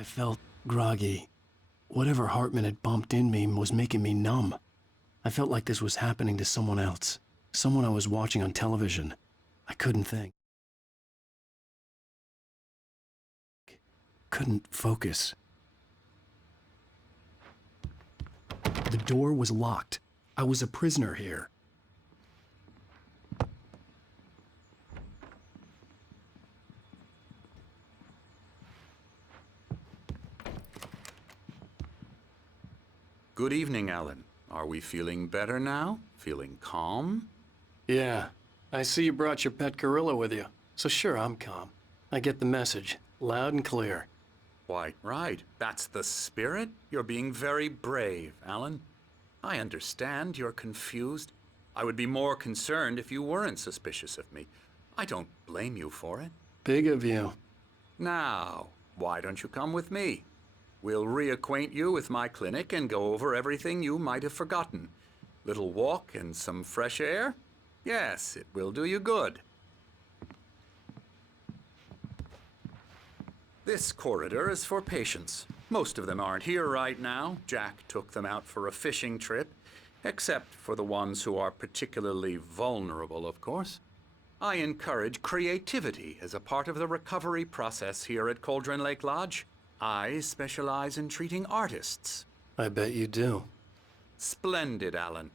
I felt groggy. Whatever Hartman had bumped in me was making me numb. I felt like this was happening to someone else. Someone I was watching on television. I couldn't think. Couldn't focus. The door was locked. I was a prisoner here. Good evening, Alan. Are we feeling better now? Feeling calm? Yeah. I see you brought your pet gorilla with you. So sure, I'm calm. I get the message. Loud and clear. Quite right. That's the spirit. You're being very brave, Alan. I understand you're confused. I would be more concerned if you weren't suspicious of me. I don't blame you for it. Big of you. Now, why don't you come with me? We'll reacquaint you with my clinic and go over everything you might have forgotten. Little walk and some fresh air? Yes, it will do you good. This corridor is for patients. Most of them aren't here right now. Jack took them out for a fishing trip, except for the ones who are particularly vulnerable, of course. I encourage creativity as a part of the recovery process here at Cauldron Lake Lodge. I specialize in treating artists. I bet you do. Splendid, Alan.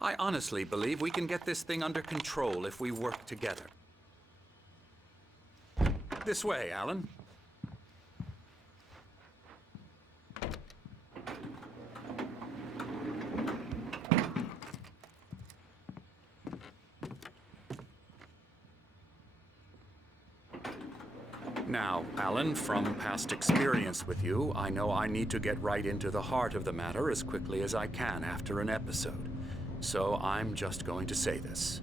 I honestly believe we can get this thing under control if we work together. This way, Alan. Now, Alan, from past experience with you, I know I need to get right into the heart of the matter as quickly as I can after an episode. So I'm just going to say this.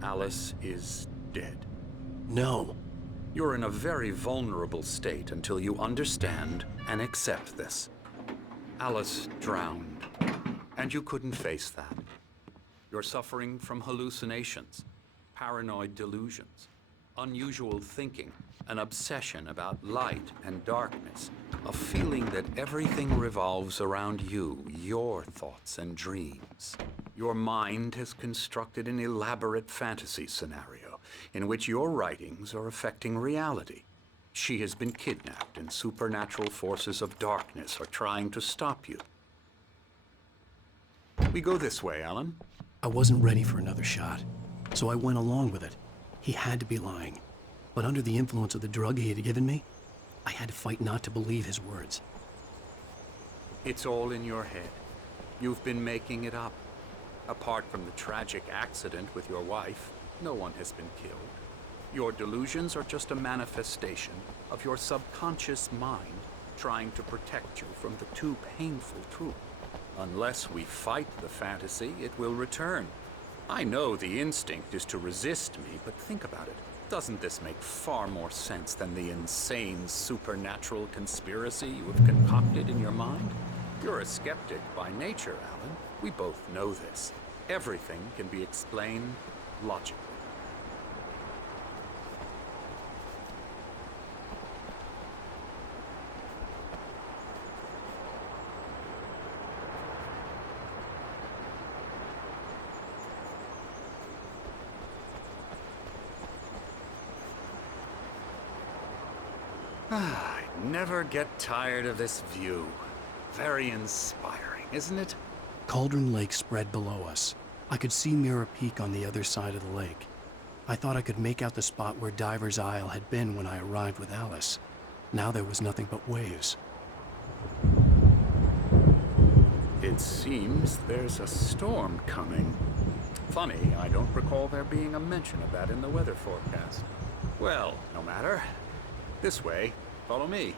Alice is dead. No. You're in a very vulnerable state until you understand and accept this. Alice drowned, and you couldn't face that. You're suffering from hallucinations, paranoid delusions, unusual thinking, an obsession about light and darkness, a feeling that everything revolves around you, your thoughts and dreams. Your mind has constructed an elaborate fantasy scenario in which your writings are affecting reality. She has been kidnapped and supernatural forces of darkness are trying to stop you. We go this way, Alan. I wasn't ready for another shot, so I went along with it. He had to be lying. But under the influence of the drug he had given me, I had to fight not to believe his words. It's all in your head. You've been making it up. Apart from the tragic accident with your wife, no one has been killed. Your delusions are just a manifestation of your subconscious mind trying to protect you from the too painful truth. Unless we fight the fantasy, it will return. I know the instinct is to resist me, but think about it. Doesn't this make far more sense than the insane supernatural conspiracy you have concocted in your mind? You're a skeptic by nature, Alan. We both know this. Everything can be explained logically. I never get tired of this view. Very inspiring, isn't it? Cauldron Lake spread below us. I could see Mirror Peak on the other side of the lake. I thought I could make out the spot where Diver's Isle had been when I arrived with Alice. Now there was nothing but waves. It seems there's a storm coming. Funny, I don't recall there being a mention of that in the weather forecast. Well, no matter. This way. Follow me.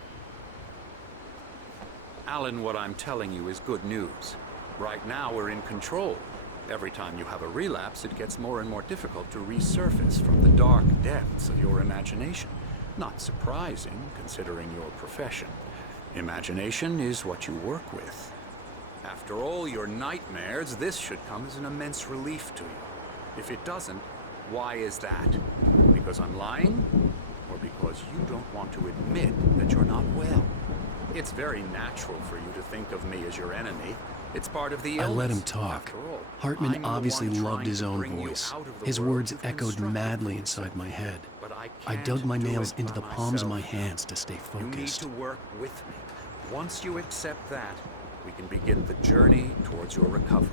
Alan, what I'm telling you is good news. Right now, we're in control. Every time you have a relapse, it gets more and more difficult to resurface from the dark depths of your imagination. Not surprising, considering your profession. Imagination is what you work with. After all your nightmares, this should come as an immense relief to you. If it doesn't, why is that? Because I'm lying? Or because you don't want to admit that you're not well? It's very natural for you to think of me as your enemy. It's part of the I illness. let him talk. After all, Hartman I'm the obviously one loved trying his to own bring you voice. out of the His world words you've echoed constructed madly for inside yourself. my head. But I I can't dug my do nails it into by the palms of my myself. hands to stay You need focused. to work with me. Once you accept that, we can begin the journey towards your recovery.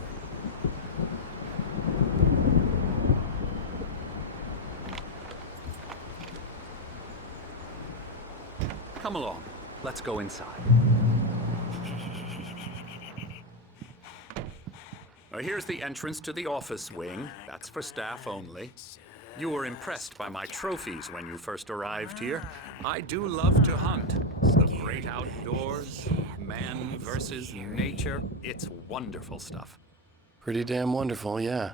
Come along. Let's go inside. Now, here's the entrance to the office wing. That's for staff only. You were impressed by my trophies when you first arrived here. I do love to hunt. The great outdoors, man versus nature. It's wonderful stuff. Pretty damn wonderful, yeah.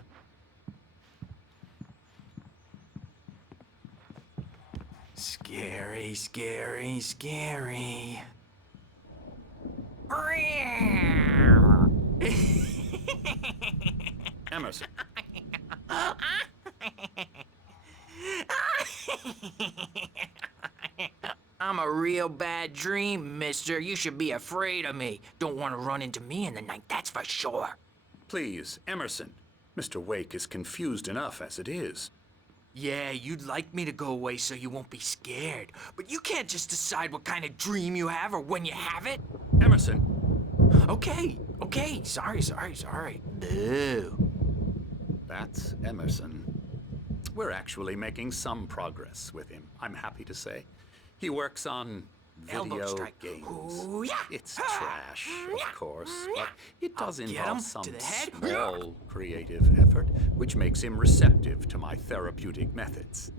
Scary, scary, scary. Emerson, I'm a real bad dream, mister. You should be afraid of me. Don't want to run into me in the night, that's for sure. please, Emerson. Mr. Wake is confused enough as it is. Yeah, you'd like me to go away so you won't be scared. But you can't just decide what kind of dream you have or when you have it. Emerson, Okay, sorry. Boo. that's Emerson. We're actually making some progress with him, I'm happy to say. He works on Elbow video strike. games. Ooh, yeah. It's trash, of course, but it does I'll get involve him some to the head. small creative effort, which makes him receptive to my therapeutic methods.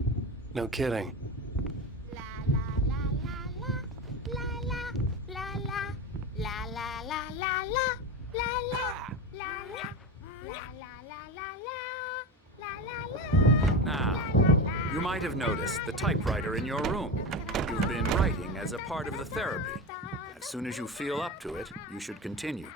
No kidding. La la la la la la la la la la la la la la la. Now, you might have noticed the typewriter in your room. You've been writing as a part of the therapy. As soon as you feel up to it, you should continue.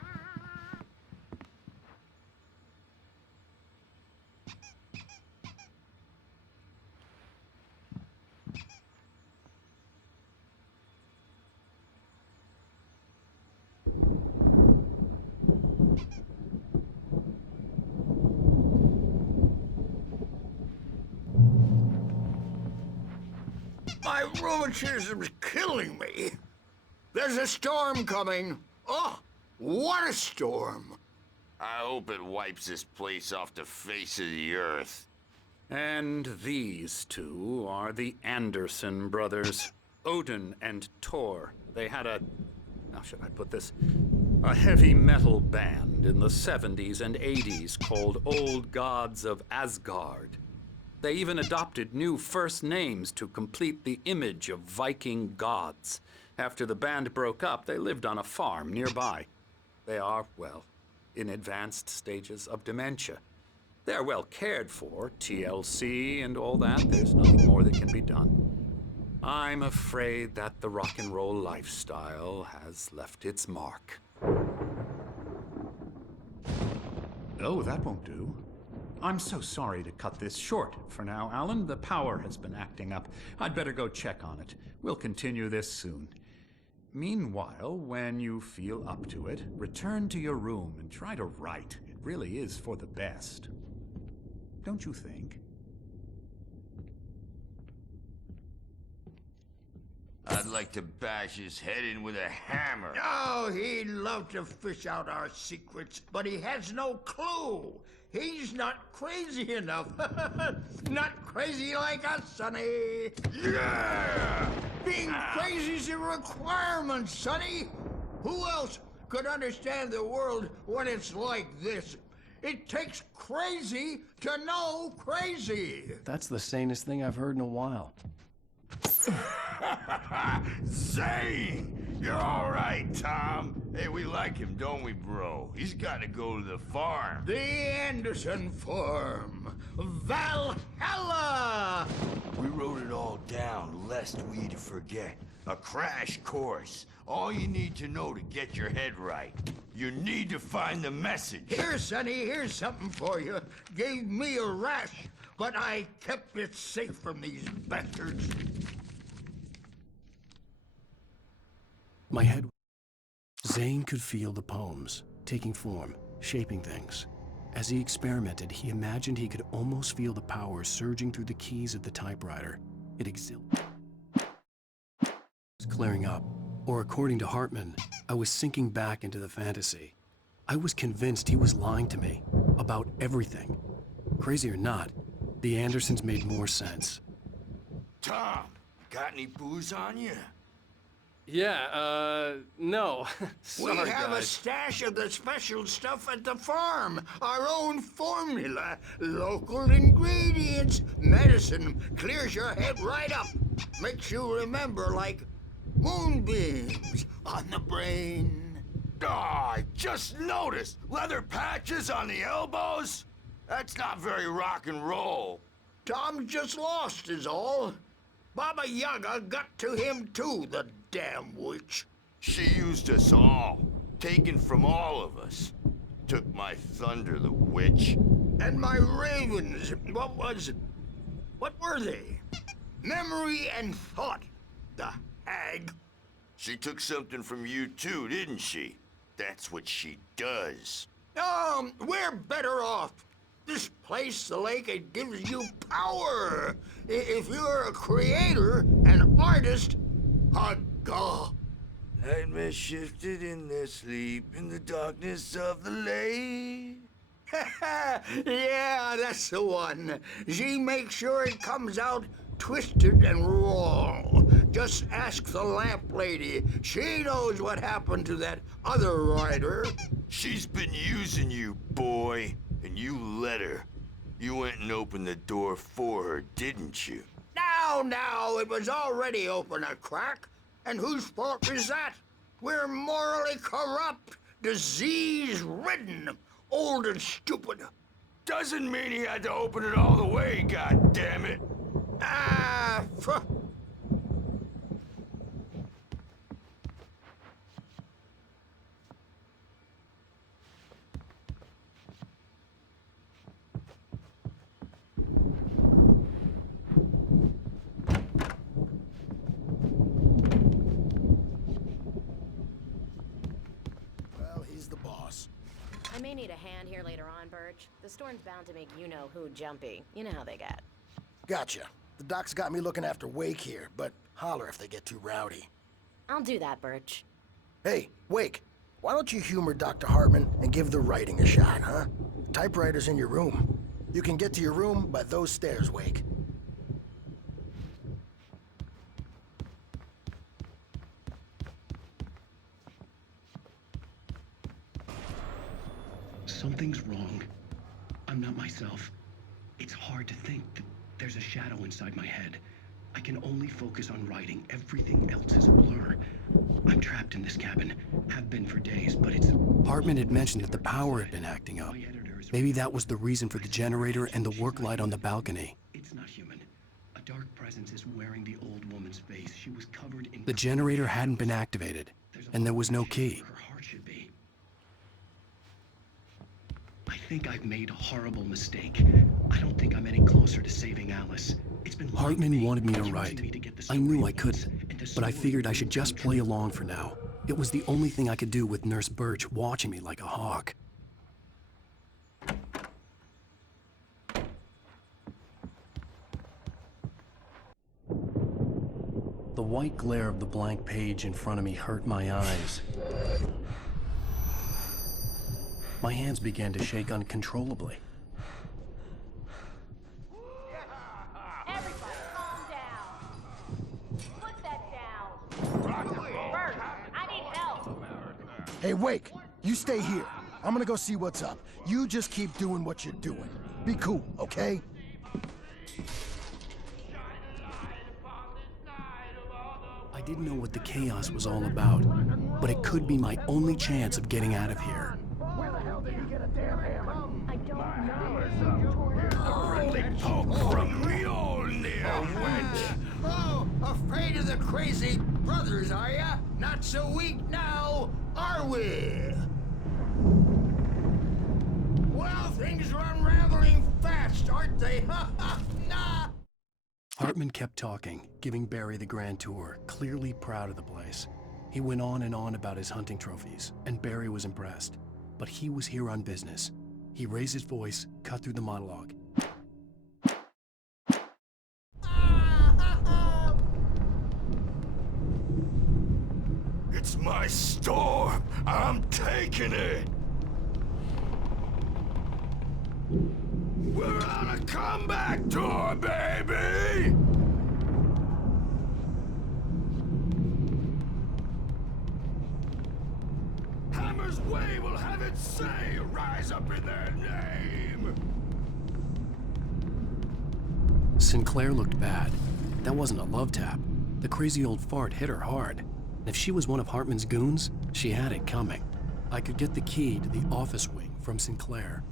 My rheumatism's killing me. There's a storm coming. Oh, what a storm. I hope it wipes this place off the face of the earth. And these two are the Anderson brothers, Odin and Thor. They had how should I put this? A heavy metal band in the 70s and 80s called Old Gods of Asgard. They even adopted new first names to complete the image of Viking gods. After the band broke up, they lived on a farm nearby. They are, well, in advanced stages of dementia. They're well cared for, TLC and all that. There's nothing more that can be done. I'm afraid that the rock and roll lifestyle has left its mark. Oh, that won't do. I'm so sorry to cut this short for now, Alan. The power has been acting up. I'd better go check on it. We'll continue this soon. Meanwhile, when you feel up to it, return to your room and try to write. It really is for the best. Don't you think? I'd like to bash his head in with a hammer. Oh, he'd love to fish out our secrets, but he has no clue. He's not crazy enough. Not crazy like us, Sonny. Yeah! Being crazy's a requirement, Sonny. Who else could understand the world when it's like this? It takes crazy to know crazy. That's the sanest thing I've heard in a while. Zane! You're all right, Tom. Hey, we like him, don't we, bro? He's got to go to the farm. The Anderson Farm. Valhalla! We wrote it all down, lest we forget. A crash course. All you need to know to get your head right. You need to find the message. Here, Sonny, here's something for you. Gave me a rash, but I kept it safe from these bastards. My head Zane could feel the poems, taking form, shaping things. As he experimented, he imagined he could almost feel the power surging through the keys of the typewriter. It exhilarated. Clearing up, or according to Hartman, I was sinking back into the fantasy. I was convinced he was lying to me about everything. Crazy or not, the Andersons made more sense. Tom, got any booze on you? Yeah, no. We Sorry, have a guys. stash of the special stuff at the farm. Our own formula. Local ingredients. Medicine clears your head right up. Makes you remember like moonbeams on the brain. Oh, I just noticed. Leather patches on the elbows? That's not very rock and roll. Tom just lost is all. Baba Yaga got to him too, the damn witch. She used us all. Taken from all of us. Took my thunder, the witch. And my ravens, what were they? Memory and thought, the hag. She took something from you too, didn't she? That's what she does. We're better off. This place, the lake, it gives you power. If you're a creator, an artist, a god. Nightmare shifted in their sleep in the darkness of the lake. Yeah, that's the one. She makes sure it comes out twisted and wrong. Just ask the lamp lady. She knows what happened to that other rider. She's been using you, boy, and you let her. You went and opened the door for her, didn't you? Now, it was already open a crack. And whose fault is that? We're morally corrupt, disease-ridden, old and stupid. Doesn't mean he had to open it all the way, goddammit. Ah, Well, he's the boss. I may need a hand here later on, Birch. The storm's bound to make you-know-who jumpy. You know how they get. Gotcha. The doc's got me looking after Wake here, but holler if they get too rowdy. I'll do that, Birch. Hey, Wake, why don't you humor Dr. Hartman and give the writing a shot, huh? The typewriter's in your room. You can get to your room by those stairs, Wake. Something's wrong. I'm not myself. It's hard to think that there's a shadow inside my head. I can only focus on writing. Everything else is a blur. I'm trapped in this cabin. Have been for days, but it's... Hartman had mentioned that the power had been acting up. Maybe that was the reason for the generator and the work light on the balcony. It's not human. A dark presence is wearing the old woman's face. She was covered in... The generator hadn't been activated, and there was no key. Her heart should be. I think I've made a horrible mistake. I don't think I'm any closer to saving Alice. It's been Hartman wanted me to write. I knew I couldn't, but I figured I should just play along for now. It was the only thing I could do with Nurse Birch watching me like a hawk. The white glare of the blank page in front of me hurt my eyes. My hands began to shake uncontrollably. Everybody, calm down. Put that down. Bert, I need help. Hey, Wake, you stay here. I'm gonna go see what's up. You just keep doing what you're doing. Be cool, okay? I didn't know what the chaos was all about, but it could be my only chance of getting out of here. I don't know. Friendly poke from Mjolnir, wench. Oh, afraid of the crazy brothers, are ya? Not so weak now, are we? Well, things are unraveling fast, aren't they? Ha ha, nah! Hartman kept talking, giving Barry the grand tour, clearly proud of the place. He went on and on about his hunting trophies, and Barry was impressed. But he was here on business. He raised his voice, cut through the monologue. It's my storm. I'm taking it. We're on a comeback tour, baby! Hammer's Way will have its say rise up in their name! Sinclair looked bad. That wasn't a love tap. The crazy old fart hit her hard. And if she was one of Hartman's goons, she had it coming. I could get the key to the office wing from Sinclair.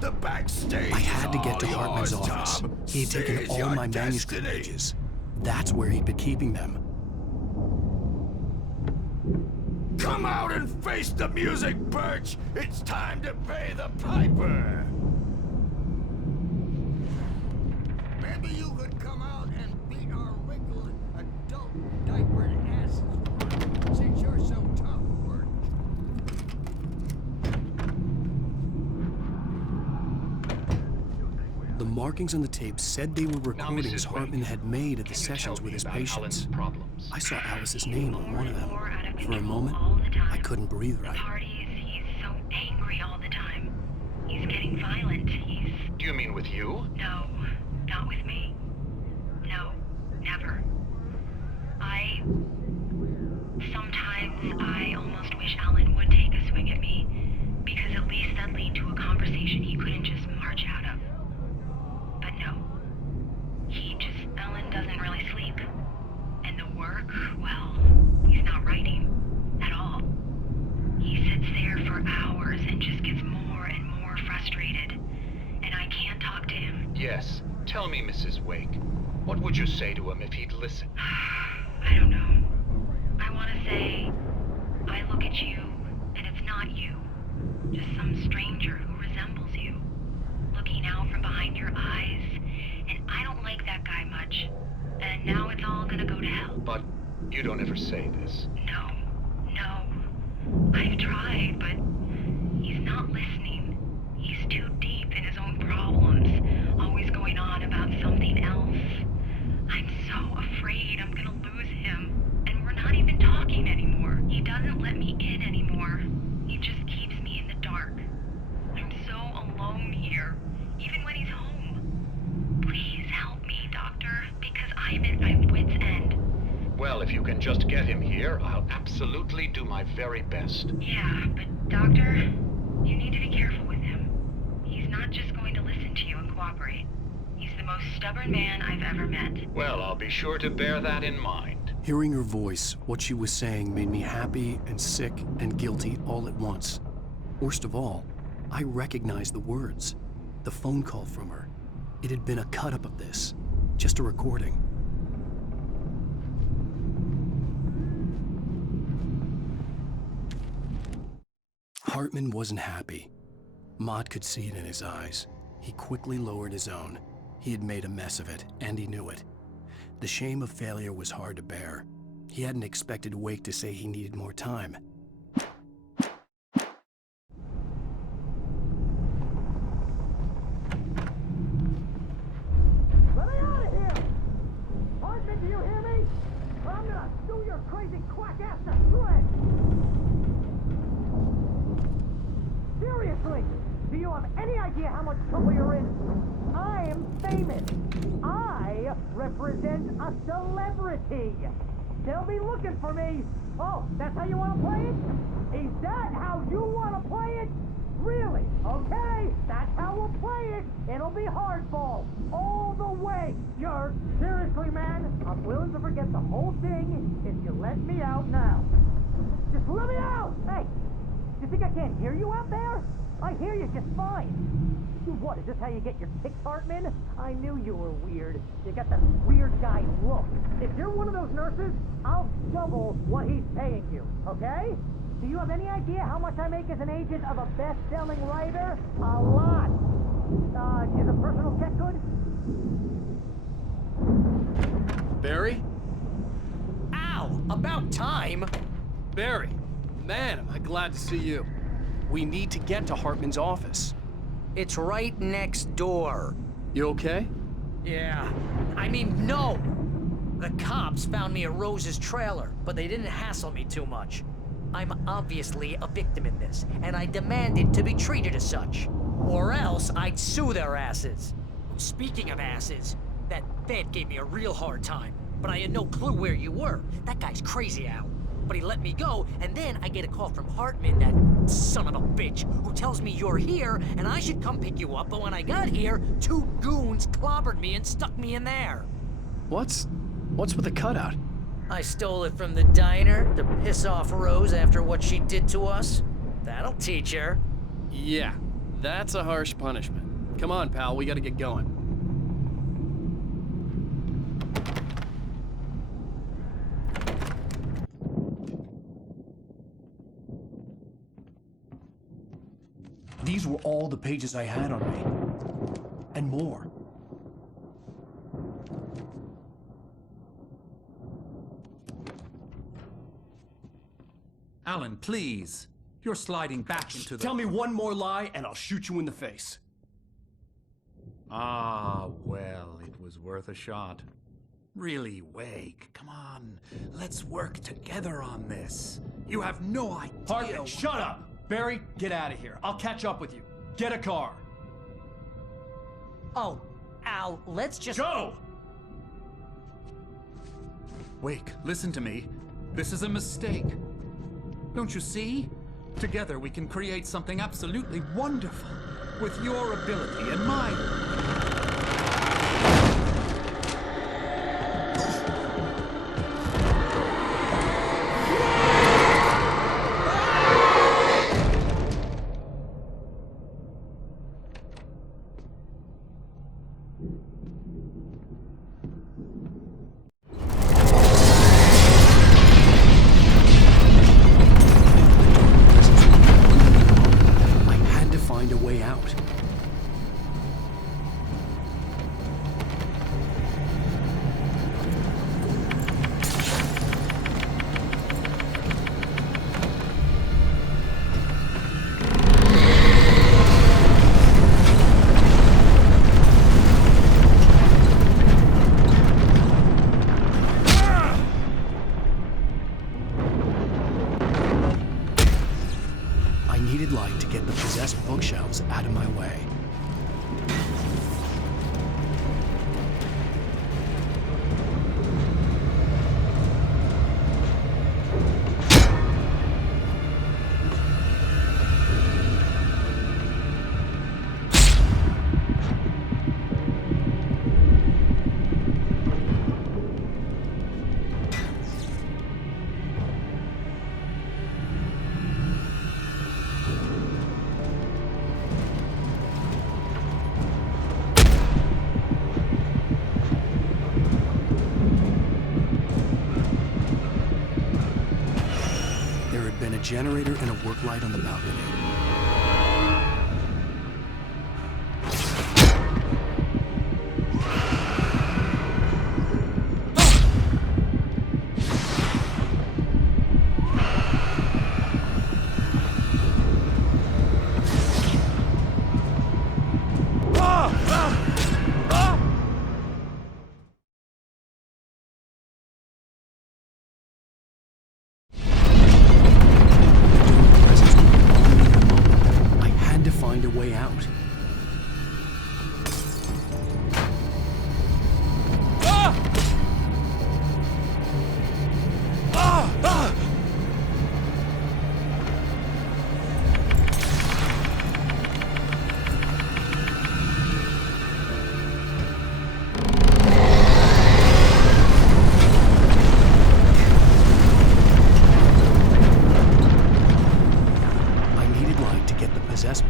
The backstage I had to get to is all Hartman's yours, office. Tom. He had taken Seize all your my manuscript destiny. pages. That's where he'd been keeping them. Come out and face the music, Birch! It's time to pay the piper! Maybe you could come out and beat our wrinkled adult diapered asses for us, since you're so tough, Bert. The markings on the tape said they were Now, recordings Mrs. Hartman Wade, had made at the can you tell sessions me with his about patients. Alan's problems? I saw Alice's name on one of them. More out of For a control moment, all the time. I couldn't breathe right. Parties, he's so angry all the time. He's getting violent. He's... Do you mean with you? No, not with me. No, never. Sometimes I almost wish Alan would take a swing at me, because at least that'd lead to a conversation he couldn't just march out of. But no. Alan doesn't really sleep. And the work, well, he's not writing at all. He sits there for hours and just gets more and more frustrated. And I can't talk to him. Yes. Tell me, Mrs. Wake. What would you say to him if he'd listen? I don't know. I want to say, I look at you, and it's not you. Just some stranger who resembles you. Looking out from behind your eyes, and I don't like that guy much. And now it's all gonna go to hell. But you don't ever say this. No. I've tried, but he's not listening. He's too deep in his own problems, always going on about something else. I'm so afraid I'm gonna lose him. And we're not even talking anymore. He doesn't let me in anymore. He just keeps me in the dark. I'm so alone here, even when he's home. Please help me, Doctor, because I'm at my wit's end. Well, if you can just get him here, I'll absolutely do my very best. Yeah, but Doctor, you need to be careful with him. He's not just going to listen to you and cooperate. He's the most stubborn man I've ever met. Well, I'll be sure to bear that in mind. Hearing her voice, what she was saying made me happy and sick and guilty all at once. Worst of all, I recognized the words. The phone call from her. It had been a cut-up of this. Just a recording. Hartman wasn't happy. Maude could see it in his eyes. He quickly lowered his own. He had made a mess of it, and he knew it. The shame of failure was hard to bear. He hadn't expected Wake to say he needed more time. Let me out of here! Hartman, do you hear me? I'm gonna sue your crazy quack ass to shreds! Seriously, do you have any idea how much trouble you're in? I'm famous. I represent a celebrity. They'll be looking for me. Oh, that's how you want to play it? Is that how you want to play it? Really? Okay, that's how we'll play it. It'll be hardball. All the way, jerk. Seriously, man, I'm willing to forget the whole thing if you let me out now. Just let me out! Hey, you think I can't hear you out there? I hear you just fine. What, is this how you get your kicks, Hartman? I knew you were weird. You got that weird guy look. If you're one of those nurses, I'll double what he's paying you, okay? Do you have any idea how much I make as an agent of a best-selling writer? A lot. Is a personal check good? Barry? Ow! About time! Barry! Man, am I glad to see you. We need to get to Hartman's office. It's right next door. You okay? Yeah. I mean, no! The cops found me at Rose's trailer, but they didn't hassle me too much. I'm obviously a victim in this, and I demanded to be treated as such. Or else I'd sue their asses. Speaking of asses, that Fed gave me a real hard time, but I had no clue where you were. That guy's crazy, Al. But he let me go, and then I get a call from Hartman, that son of a bitch, who tells me you're here, and I should come pick you up, but when I got here, 2 goons clobbered me and stuck me in there. What's with the cutout? I stole it from the diner to piss off Rose after what she did to us. That'll teach her. Yeah, that's a harsh punishment. Come on, pal, we gotta get going. These were all the pages I had on me. And more. Alan, please. You're sliding back into the... Tell me one more lie and I'll shoot you in the face. Ah, well, it was worth a shot. Really, Wake, come on. Let's work together on this. You have no idea... Hartman, shut up! Barry, get out of here. I'll catch up with you. Get a car. Oh, Al, let's just... Go! Wake, listen to me. This is a mistake. Don't you see? Together we can create something absolutely wonderful. With your ability and mine. Light to get the possessed bookshelves out of my way. A generator and a work light on the balcony.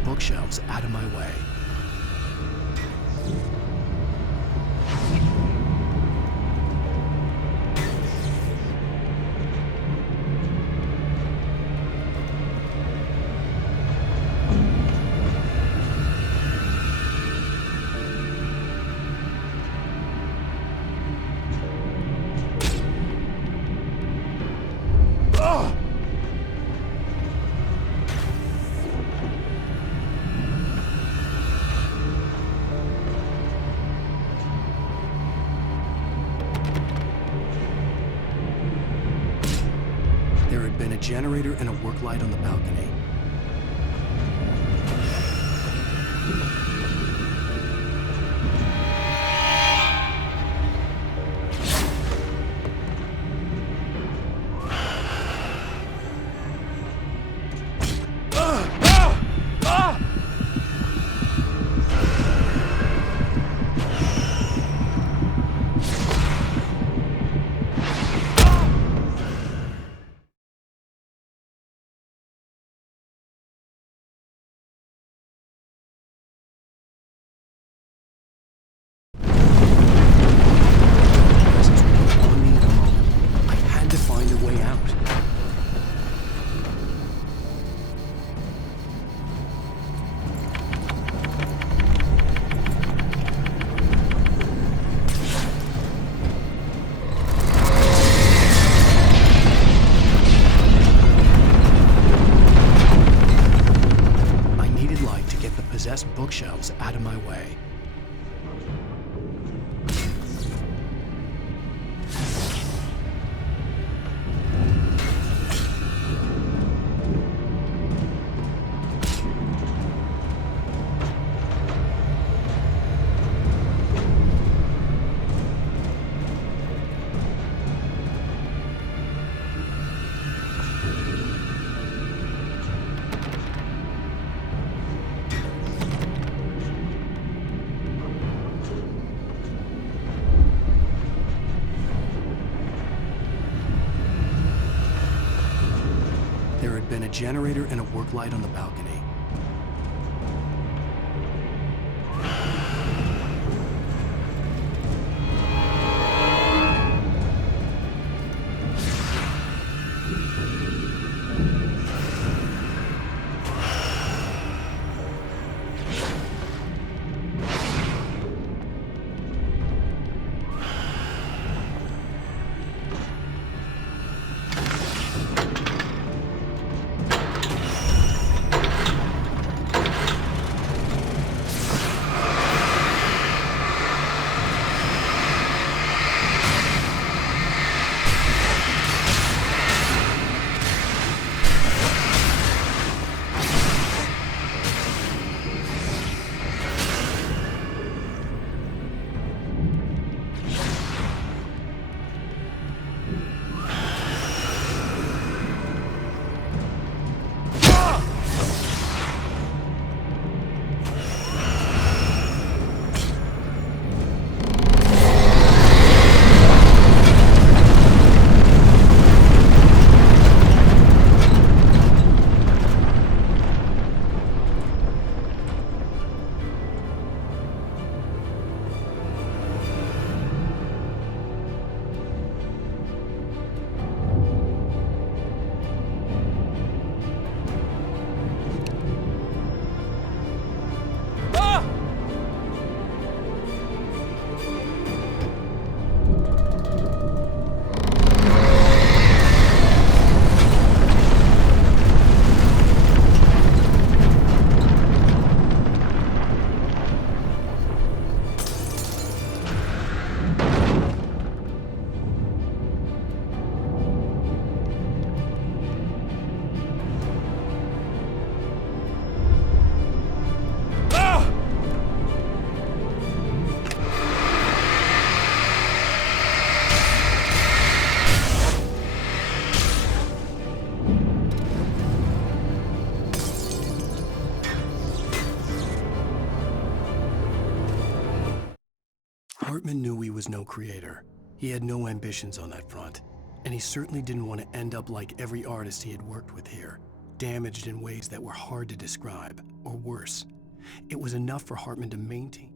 Bookshelves out of my way. generator and a work light on the balcony. Presence would be on me in a moment. I had to find a way out. I needed light to get the possessed bookshelves out of my way. There had been a generator and a work light on the balcony. Hartman knew he was no creator. He had no ambitions on that front. And he certainly didn't want to end up like every artist he had worked with here, damaged in ways that were hard to describe, or worse. It was enough for Hartman to maintain.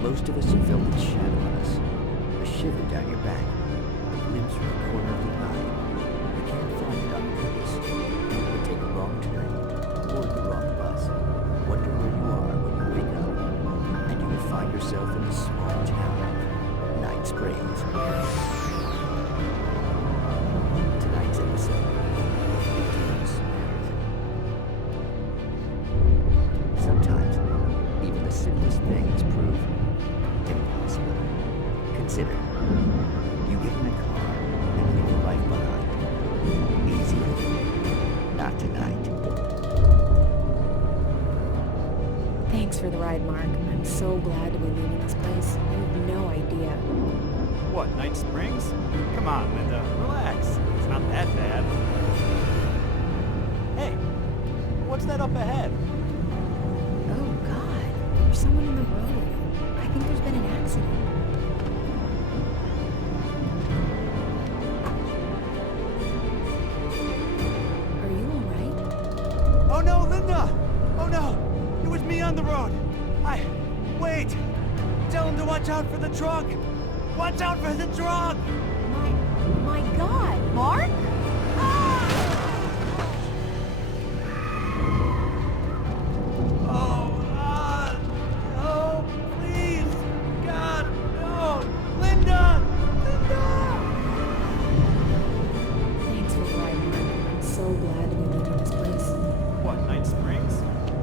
Most of us have felt its shadow on us. A shiver down your back. A glimpse from the corner of the eye. You can't find it on purpose. You take a wrong turn, board the wrong bus, wonder where you are when you wake up, and you will find yourself in a small town of Night Springs. Tonight's episode. Sometimes, even the simplest thing ride, Mark. I'm so glad to be leaving this place. You have no idea. What, Night Springs? Come on, Linda, relax. It's not that bad. Hey, what's that up ahead? Oh, God. There's someone in the road. I think there's been an accident. Are you all right? Oh no, Linda! Oh no! It was me on the road! Wait! Tell him to watch out for the truck! Watch out for the truck! My God, Mark? Oh, please! God, no! Linda! Linda! Thanks for the ride, Mark. I'm so glad to be leaving this place. What, Night Springs?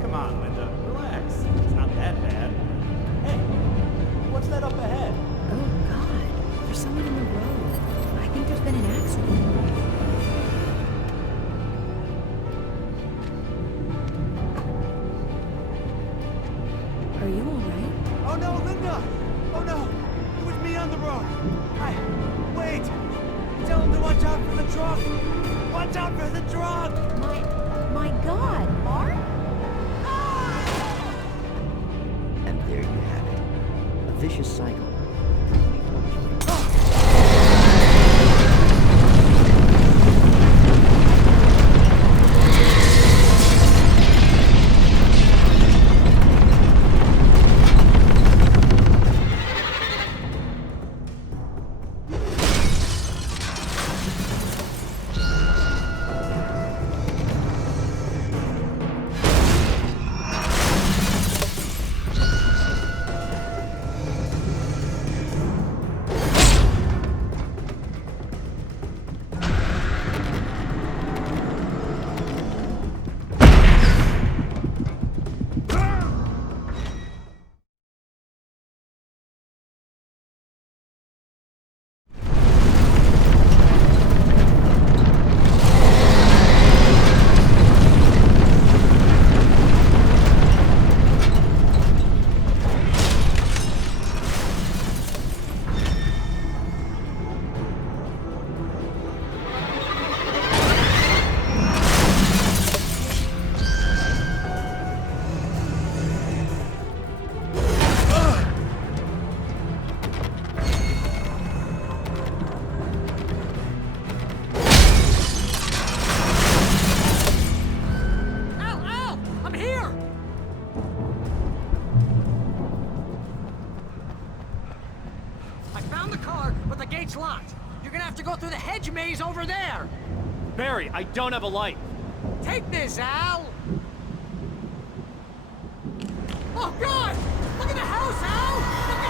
Come on, Linda, relax. It's not that bad. Hey, what's that up ahead? Oh, God. There's someone in the road. I think there's been an accident. Are you all right? Oh no, Linda! Oh no! It was me on the road! Wait! Tell him to watch out for the truck! Watch out for the truck! My God, Mark? And there you have it. A vicious cycle. Maze over there! Barry, I don't have a light. Take this, Al! Oh, God! Look at the house, Al! Look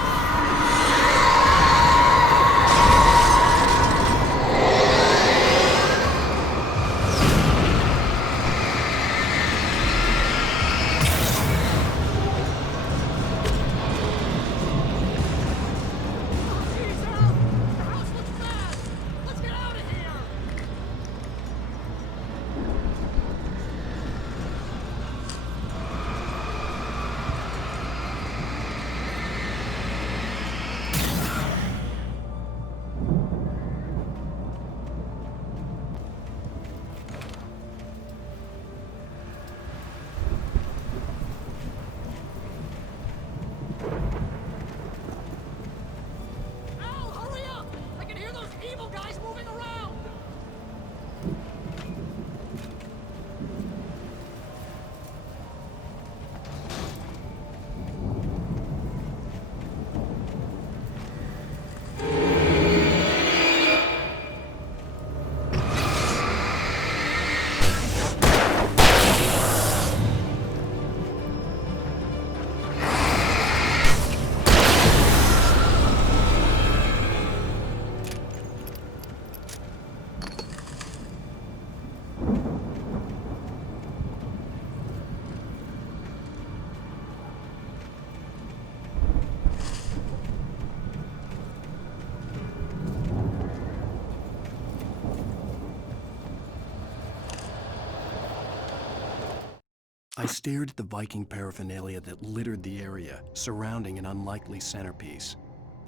I stared at the Viking paraphernalia that littered the area, surrounding an unlikely centerpiece.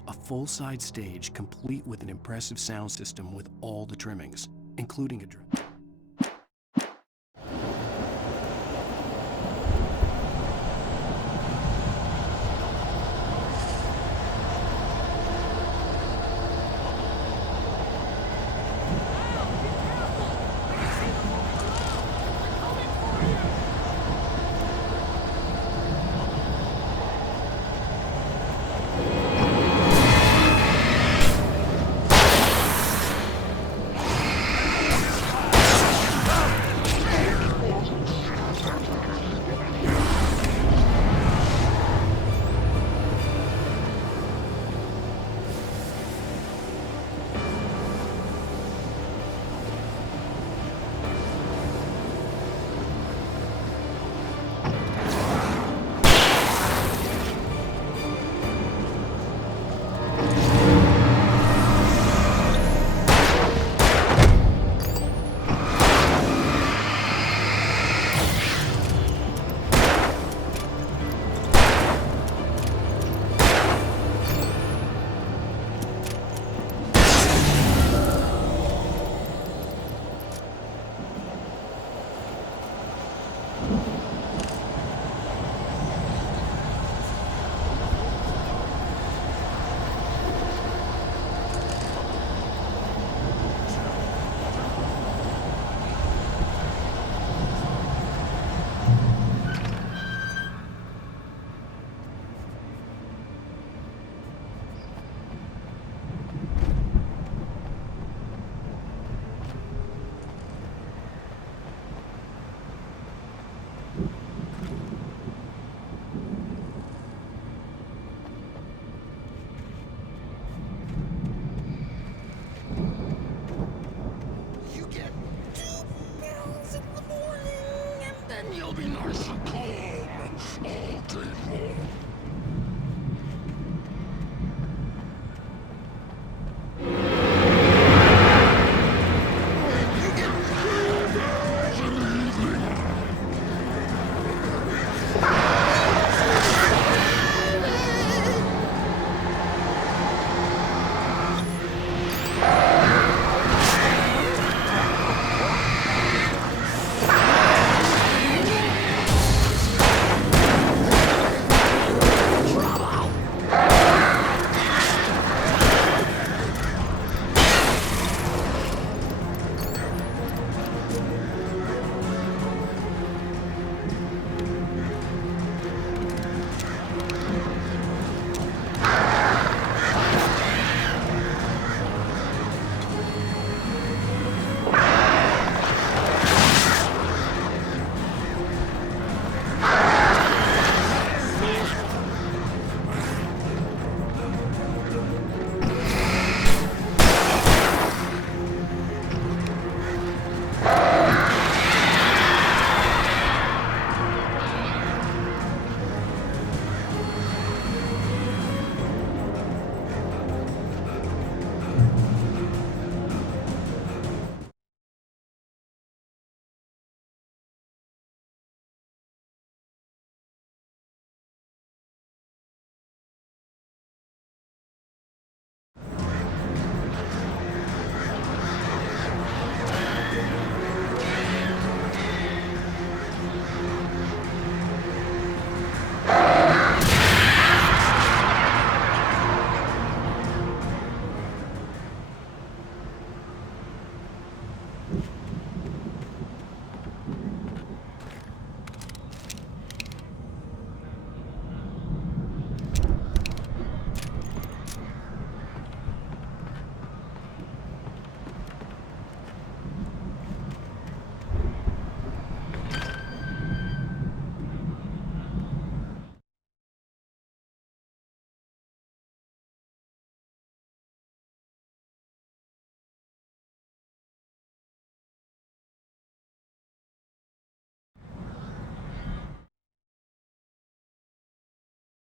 A full-size stage complete with an impressive sound system with all the trimmings, including a drum. You get 2 pills in the morning, and then you'll be nice and